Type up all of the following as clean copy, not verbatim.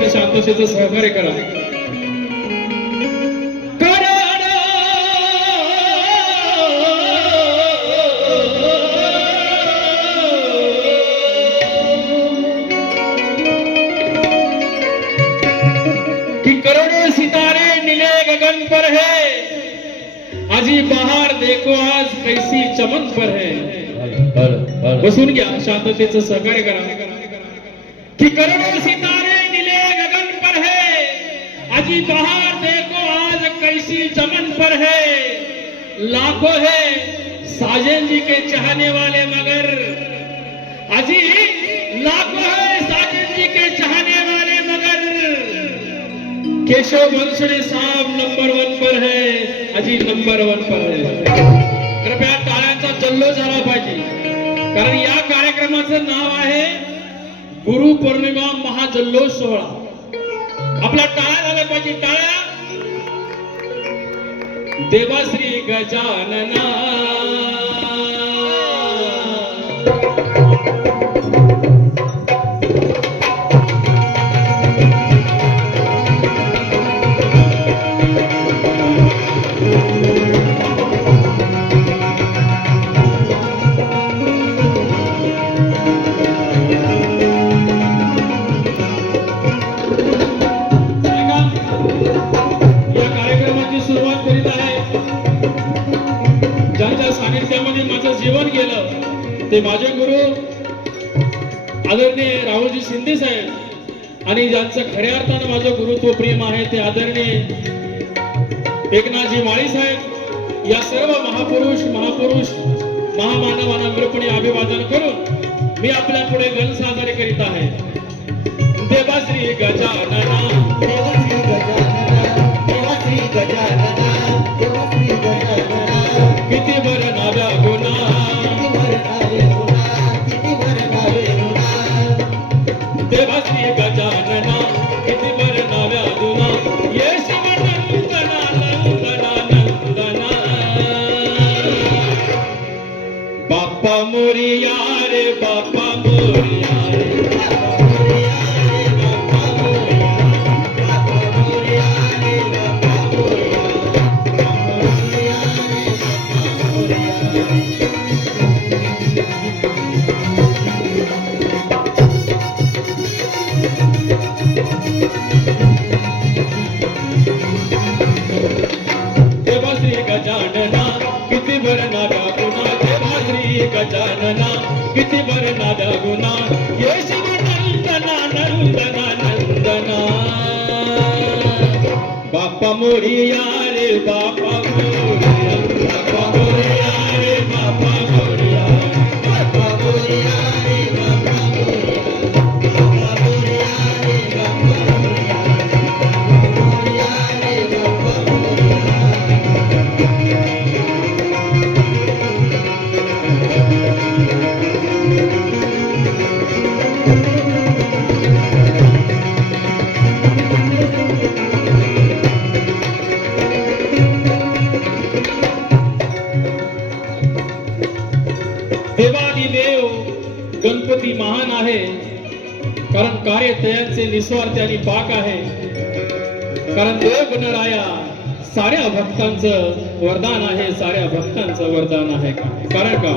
फक्त शांततेचं सहकार्य करा. कि करोड़ों सितारे नीले गगन पर है, अजी बहार देखो आज कैसी चमन पर है. बसून घ्या, शांततेचं सहकार्य करा. कि करोड़ों सितारे नीले गगन पर है, अजी बहार देखो आज कैसी चमन पर है. लाखों है साजन जी के चाहने वाले मगर, अजी लाखों है साजन जी के चाहने वाले मगर केशव वंशड़े साहब नंबर 1 पर है, अजी नंबर 1 पर है. कृपया टाळ्यांचा जल्लोष झाला पाहिजे, कारण या कार्यक्रमाचं नाव आहे गुरु पौर्णिमा महाजल्लोष सोहळा. आपल्या टाळ्या झाल्या पाहिजे, टाळ्या. देवाश्री गजानना जीवन गेलं ते माझे गुरु आदरणीय राहुलजी शिंदे साहेब, आणि ज्यांचं खऱ्या अर्थानं माझं गुरुत्व प्रेम आहे ते आदरणीय एकनाथजी माळी साहेब. या सर्व महापुरुष महामानवांना अग्रपणे अभिवादन करून मी आपल्या पुढे गण साजरे करीत आहे. देवाश्री गजानना, देवाश्री गजानना, देवाश्री गजानना, देवाश्री गजानना. किती बर नाव्या गुणा, देवाश्री गजानना, किती बर नाव्या गुणा. येश नंदना नंदना नंदना. बाप्पा मोरिया रे, बाप्पा मोरिया रे, गजानना किती बर नाव्या गुणा. देवाश्री गजानना किती बर नाव्या गुणा. ये शिव नंदना नंदना नंदना. बाप्पा मोरिया रे, बाप्पा मोरिया, बाप्पा मोरिया रे, बाप्पा मोरिया, बाप्पा मोरिया रे, बाप्पा मोरिया, बाप्पा मोरिया रे, बाप्पा मोरिया, मोरिया रे, बाप्पा मोरिया. देवादिदेव गणपती महान आहे, कारण कार्य तयांचे निस्वार्थ आणि पाक आहे. कारण देव गणराया साऱ्या भक्तांचं वरदान आहे, साऱ्या भक्तांचं वरदान आहे. कारण का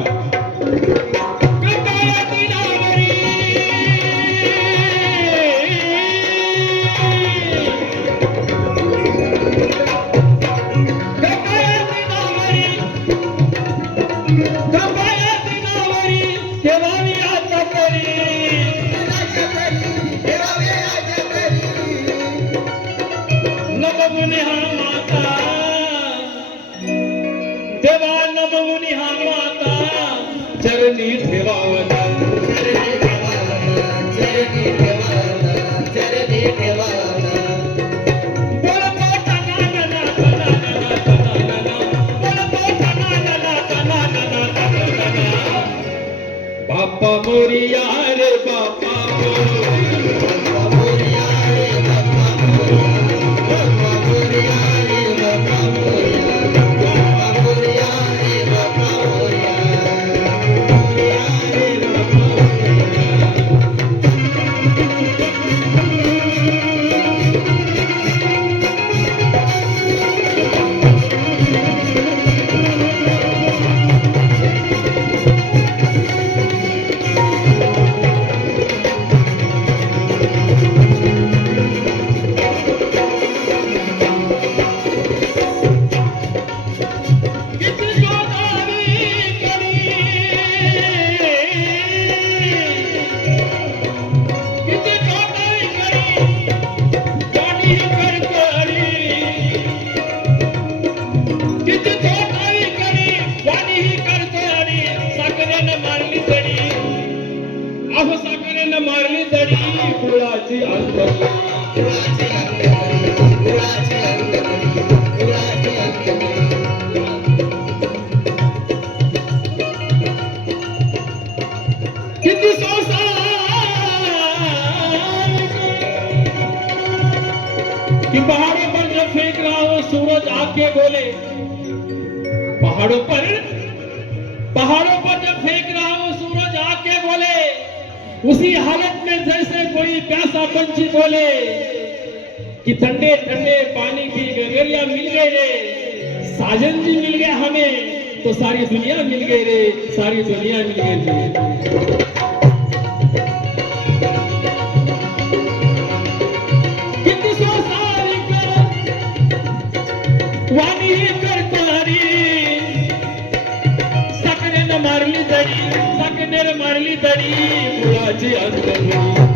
देवा नमवुनी हा माता, चरणी ठेवावता, चरणी ठेवावता, चरणी ठेवावता, चरणी ठेवावता. बोलतो टनानना टनानना टनानना, बोलतो टनानना टनानना टनानना. बाप्पा मोरिया रे, बाप्पा मोरिया, बाप्पा मोरिया रे, बाप्पा मोरिया, बाप्पा मोरिया रे, बाप्पा मोरिया. Thank you. बोले, पहाड़ों पर जब फेंक रहा वो सूरज आके बोले, उसी हालत में जैसे कोई प्यासा पंछी बोले कि ठंडे ठंडे पानी की गगरिया मिल गए रे, साजन जी मिल गया हमें तो सारी दुनिया मिल गई रे, सारी दुनिया मिल गई रे। किती सो सारी वाणी करतारी साखरेनं मारली तरी, साखरेनं मारली तरी गुळाची अंतरी,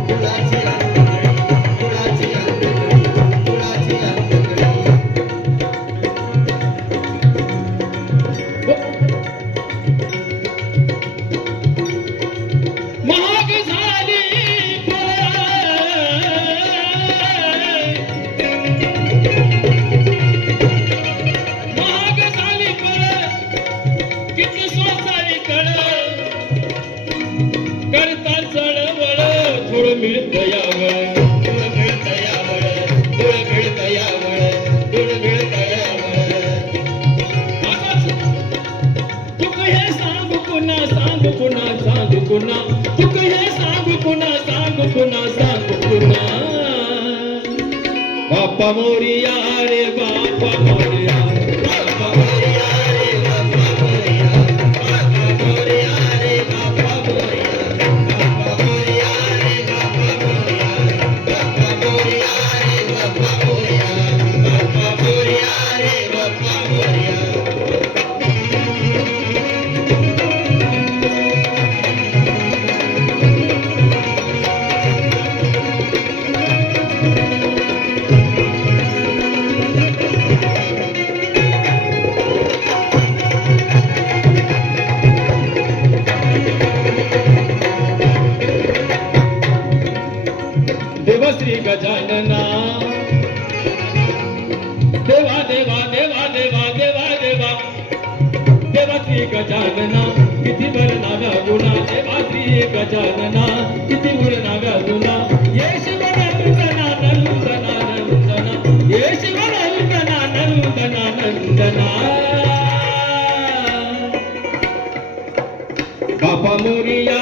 गुळाची अंतरी, गुळाची अंतरी, गुळाची अंतरी। महाग झाली किती सोसारी कळ करता चळवळ, थोडं मिळतं यावळ, थोडं मिळतं यावळ, थोडं मिळतं यावळ, थोडं मिळतं यावळ। तुक हे सांगू पुन्हा, सांगू पुन्हा, सांगू पुन्हा, तुक हे सांगू पुन्हा, सांगू पुन्हा, सांगू पुन्हा। बाप्पा मोरिया रे बाप्पा मोरिया, बाप्पा मोरिया रे बाप्पा मोरिया, बाप्पा मोरिया रे बाप्पा मोरिया, बाप्पा मोरिया रे बाप्पा मोरिया, बाप्पा मोरिया रे बाप्पा मोरिया, बाप्पा मोरिया रे बाप्पा मोरिया। देवा श्री गजानना, देवा देवा देवा देवा देवा देवा, देवा श्री गजानना किती वर नाव्या गुणा, देवा श्री गजानना किती वर नाव्या गुणा। ये शिव नंदना नंदना नंदना, ये शिव नंदना नंदना नंदना। बाप्पा मोरिया